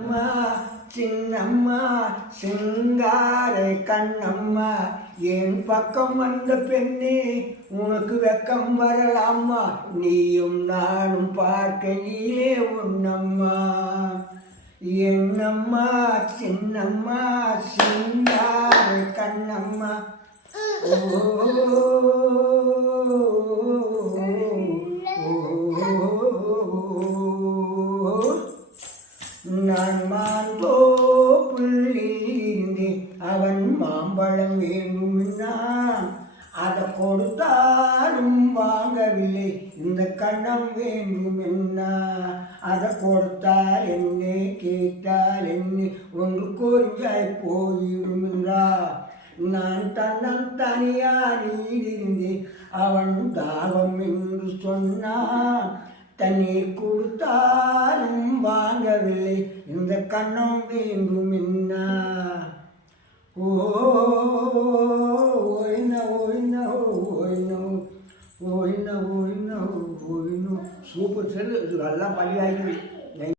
அம்மா சின்னம்மா சிங்கார கண்ணம்மா என் பக்கம் வந்த பெண்ணே உனக்கு வெக்கம் வரலாமா நீயும் நானும் பார்க்கையிலே உன்னம்மா என்னம்மா சின்னம்மா சிங்கார கண்ணம்மா ஓ நான் மாந்தோ புள்ளிலிருந்து அவன் மாம்பழம் வேண்டும்னா அதை கொடுத்தாலும் வாங்கவில்லை இந்த கண்ணம் வேண்டுமென்னா அதை கொடுத்தால் என்ன கேட்டால் என்ன ஒன்று குறிஞ்சாய் போயிடுமென்றா நான் தன்னம் தனியாரிலிருந்து அவன் தாகம் என்று சொன்னான் தண்ணீர் கொடுத்தாலும் வாங்கவில்லை இந்த கண்ணம் வேண்டும் என்ன ஓய்னோ சூப்பர் செல்லு இது எல்லாம் பள்ளியாகி